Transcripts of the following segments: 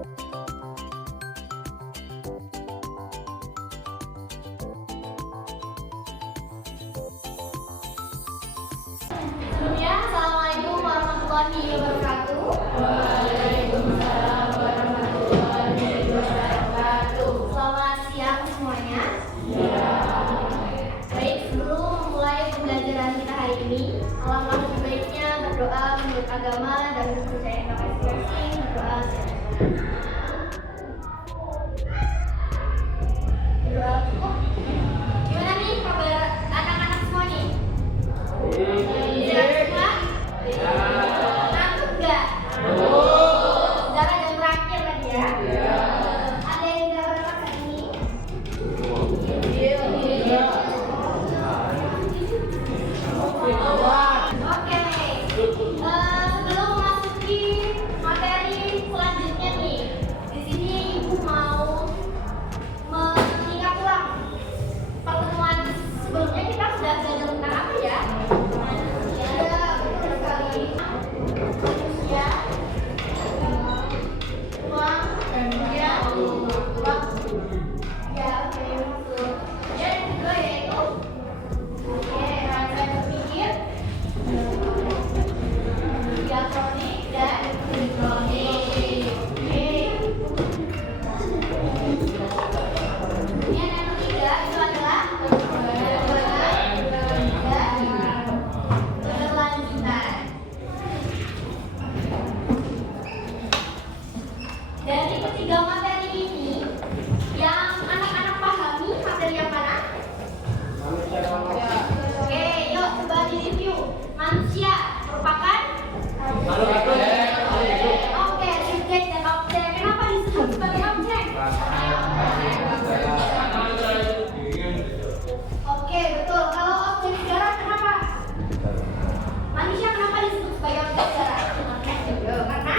Sebelumnya, Assalamualaikum warahmatullahi wabarakatuh. Waalaikumsalam warahmatullahi wabarakatuh. Selamat siang semuanya. Baik, sebelum memulai pembelajaran kita hari ini, alangkah lebih baiknya berdoa menurut agama dan kepercayaan masing-masing. Berdoa berdoa cukup. Gimana nih kabar anak-anak semua nih? Sehat semua? Ngantuk nggak? Sejarah jam terakhir tadi ya? Ada yang tidak berangkat hari ini? Oke, sebelum memasuki materi selanjutnya nih, di sini Ibu mau mengingat ulang pertemuan sebelumnya kita sudah belajar tentang apa ya? Ya, betul sekali. Manusia, uang, dan dia waktu. Ya, oke, betul. Dan yang kedua yaitu rangkaian berpikir, diakronik dan sinkronik. Kemudian yang ketiga itu adalah keberlanjutan. Dari ketiga materi ini, yang anak-anak pahami materi yang mana? Oke, yuk coba di-review. Manusia merupakan oke, subjek dan objek. Kenapa disebut sebagai objek? Oke, betul. Kalau objek sejarah kenapa? Manusia kenapa disebut sebagai objek sejarah? Karena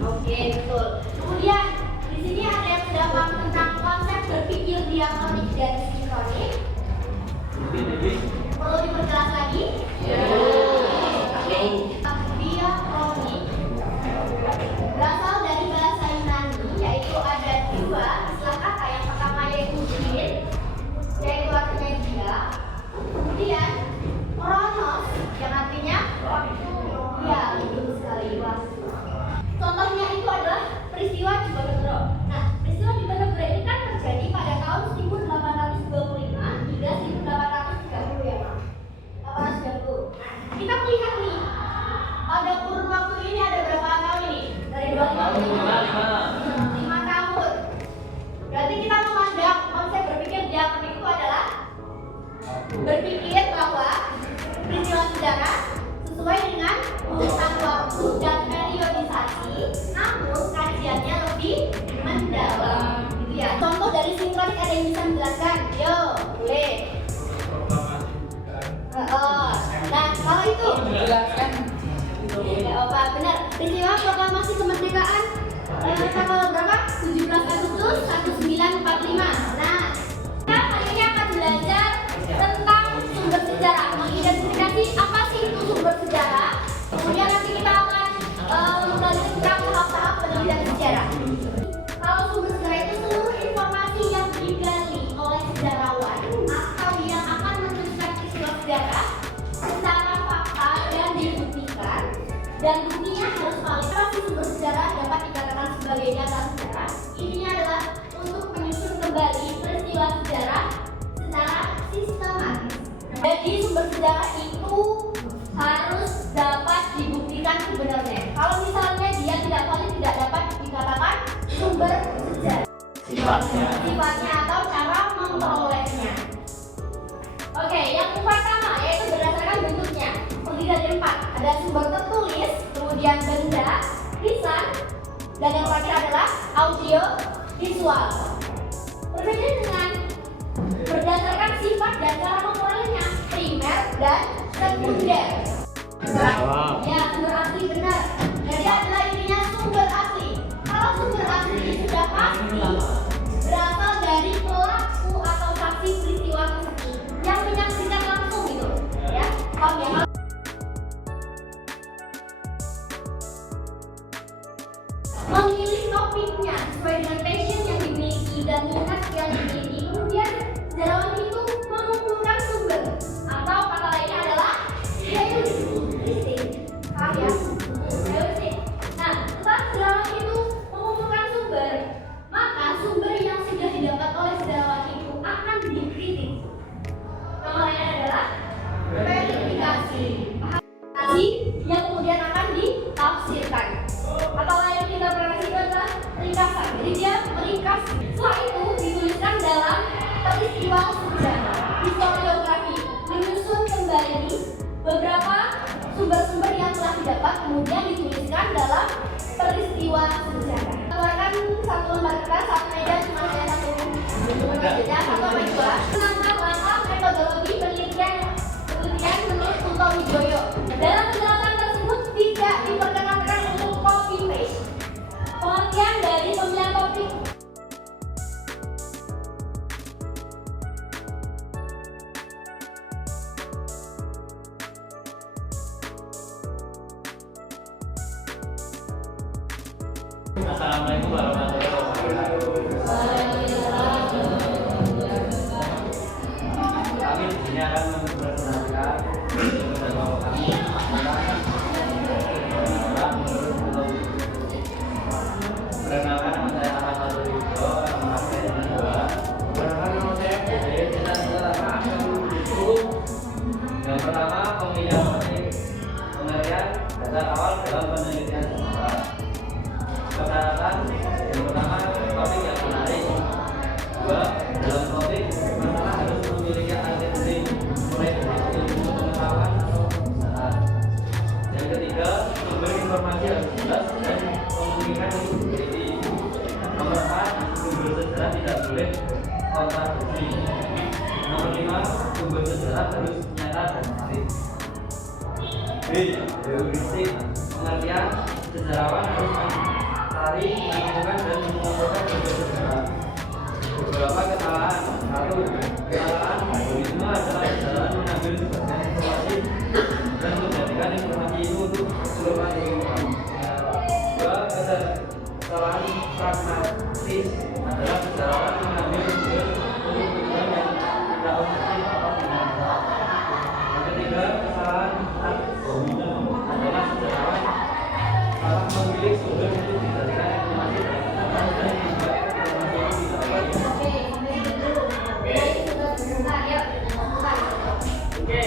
oke, betul. Kemudian di sini ada yang sudah paham tentang konsep berpikir diakronik dan sinkronik. Perlu diperjelas lagi? Oke, diakronik berasal dari bahasa Yunani, yaitu ada dua istilah kata. Yang pertama yaitu din, yaitu artinya dia. Kemudian chronos, yang artinya waktu. Ya, betul sekali, waktu. Contohnya itu adalah peristiwa Diponegoro. Nah, peristiwa Diponegoro ini kan terjadi pada tahun 1825 hingga 1830 ya, Pak. 1830. Nah, kita melihat nih, pada kurun waktu ini ada berapa tahun ini? Dari 5 tahun. Berarti kita memandang konsep berpikir diakronik itu adalah berpikir bahwa peristiwa sejarah sesuai dengan urutan waktu dan periodisasi, namun kajiannya lebih mendalam, gitu ya. Contoh dari sinkronik ada yang bisa menjelaskan? Yo, boleh. Nah, kalau itu menjelaskan. Ya, apa benar? Peristiwa proklamasi kemerdekaan tanggal berapa? 17 Agustus 1945. Nah, kita kali ini akan belajar tentang sumber sejarah, mengidentifikasi apa sih itu sumber sejarah. Kemudian nanti kita akan melanjutkan tahap-tahap penelitian sejarah. Kalau sumber sejarah itu seluruh informasi yang digali oleh sejarawan atau yang akan menuliskan peristiwa sejarah secara fakta dan dibuktikan, dan buktinya harus valid. Apa sih sumber sejarah dapat dikatakan sebagai data sejarah? Ini adalah untuk menyusun kembali peristiwa sejarah secara sistematis. Jadi sumber sejarah itu harus dapat dibuktikan sebenarnya. Kalau misalnya dia tidak valid, tidak dapat dikatakan sumber sejarah. Sifatnya atau cara memperolehnya. Oke, yang pertama yaitu berdasarkan bentuknya. Terdiri dari 4. Ada sumber tertulis, kemudian benda, lisan, dan yang terakhir adalah audio visual. Berbeda dengan berdasarkan sifat dan cara memperolehnya, primer dan sekunder. Ya, sumber asli benar. Jadi adalah intinya sumber asli. Kalau sumber asli sudah pasti berasal dari pelaku atau saksi peristiwa tersebut yang menyaksikan langsung gitu, ya. Paham ya? topiknya sesuai dengan passion yang dimiliki dan minat yang dimiliki. Kemudian sejarawan itu mengumpulkan sumber atau kata lainnya adalah heuristik. Nah, setelah sejarawan itu mengumpulkan sumber, maka sumber yang sudah didapat oleh sejarawan itu akan dikritik. Nama lainnya adalah verifikasi. Yang kemudian akan ditafsirkan. Atau lain interpretasi itu adalah ringkasan. Jadi dia meringkas. Setelah itu dituliskan dalam peristiwa sejarah, historiografi, menyusun kembali beberapa sumber-sumber yang telah didapat, kemudian dituliskan dalam peristiwa sejarah. Keluarkan satu lembar kertas, satu meja, cuma saya satu meja, satu sama dua. Langkah metodologi penelitian menurut Kunto Wijoyo. Dalam penjelasan tersebut tidak diperkenankan untuk copy paste. Pengertian dari pemilihan topik. Assalamualaikum warahmatullahi wabarakatuh. Kami di sini akan memperkenalkan beberapa kami perkenalkan nama saya Ahmad Fatul Wijo, nama saya Dua. Perkenalkan nama saya Budi. Kita akan yang pertama pemilihan topik pengertian dasar awal dalam penelitian sejarah. Perkenalkan yang pertama topik yang menarik. Dua, dalam topik masalah harus memiliki arti mulai dari ilmu pengetahuan atau kebenaran. Yang ketiga, sumber informasi harus jelas dan memungkinkan untuk diteliti. Nomor 4, sumber sejarah tidak boleh kontradiksi. Nomor 5, sumber sejarah harus nyata dan valid. B, heuristik, pengertian sejarawan harus mencari, menemukan dan mengumpulkan sumber sejarah. Beberapa kesalahan. 1. Kesalahan algoritma adalah kesalahan mengambil sebagian informasi dan menjadikan informasi itu untuk keseluruhan kehidupan. 2. Kesalahan pragmatis adalah sejarawan mengambil sumber untuk tujuan yang tidak objektif atau fundamental. Yang ketiga, kesalahan algoritma adalah sejarawan salah memilih sumber untuk dijadikan informasi dan tidak informasi itu tidak valid. Oke,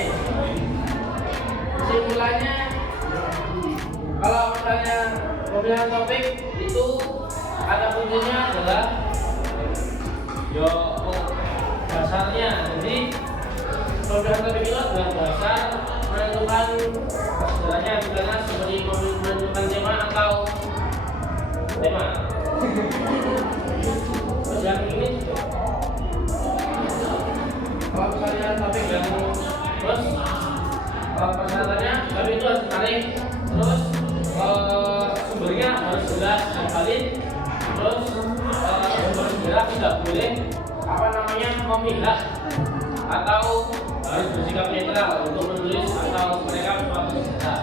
kesimpulannya kalau misalnya pemilihan topik itu kata kuncinya adalah dasarnya. Jadi pemilihan topik itu adalah dasar menentukan sejarahnya, misalnya seperti menentukan tema atau tema. Yang ini kalau misalnya topik yang terus persyaratannya tapi itu harus menarik, terus sumbernya harus jelas dan valid, terus sumber sejarah tidak boleh memihak atau harus bersikap netral untuk menulis atau mereka suatu sejarah.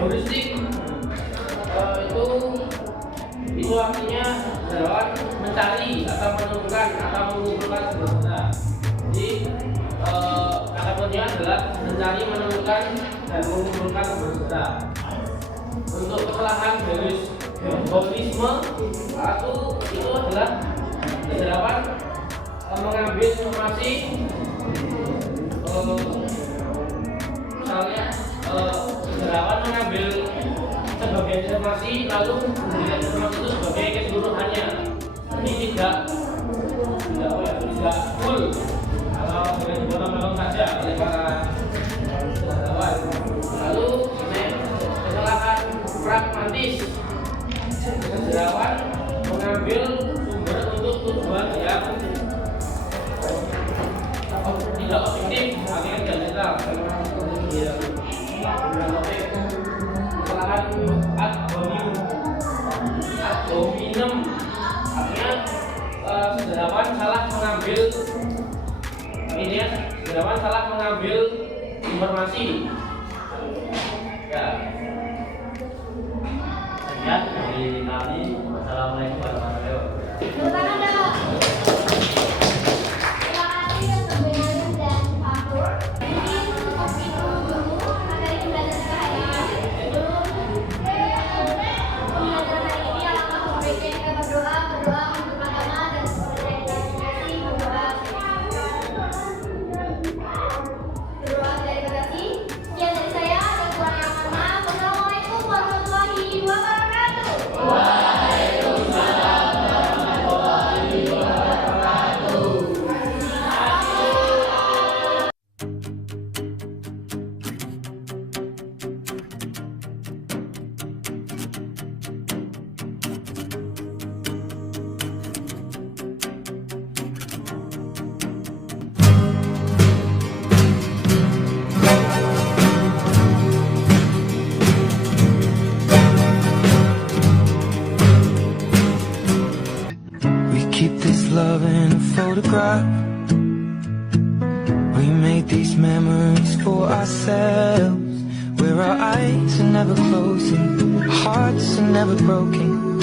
Heuristik itu artinya sejarawan mencari atau menemukan atau mengumpulkan sumber sejarah. Jadi kata kuncinya adalah mencari, menemukan dan mengumpulkan sumber sejarah. Untuk kesalahan heurisme itu adalah sejarawan mengambil informasi, misalnya sejarawan mengambil sebagian informasi lalu menjadikan informasi itu sebagai keseluruhannya. Ini tidak full atau tidak dipotong-potong saja oleh para sejarawan. Lalu kesalahan pragmatis, sejarawan mengambil sumber untuk tujuan yang tidak objektif, akhirnya tidak netral. Kesalahan ad hominem, artinya sejarawan salah mengambil sejarawan salah mengambil informasi. Ya, sekian dari kami. Wassalamualaikum warahmatullahi wabarakatuh. Tepuk tangan dong. Terima kasih untuk Benyamin dan Fatur. Mungkin cukup itu dulu materi pembelajaran kita hari ini. Sebelum pembelajaran hari ini, alangkah sebaiknya kita berdoa untuk agama dan semoga kita kasih berdoa terima kasih. Sekian dari saya, dan kurang yang mohon maaf. Wassalamualaikum warahmatullahi wabarakatuh. We keep this love in a photograph. We made these memories for ourselves, where our eyes are never closing, our hearts are never broken.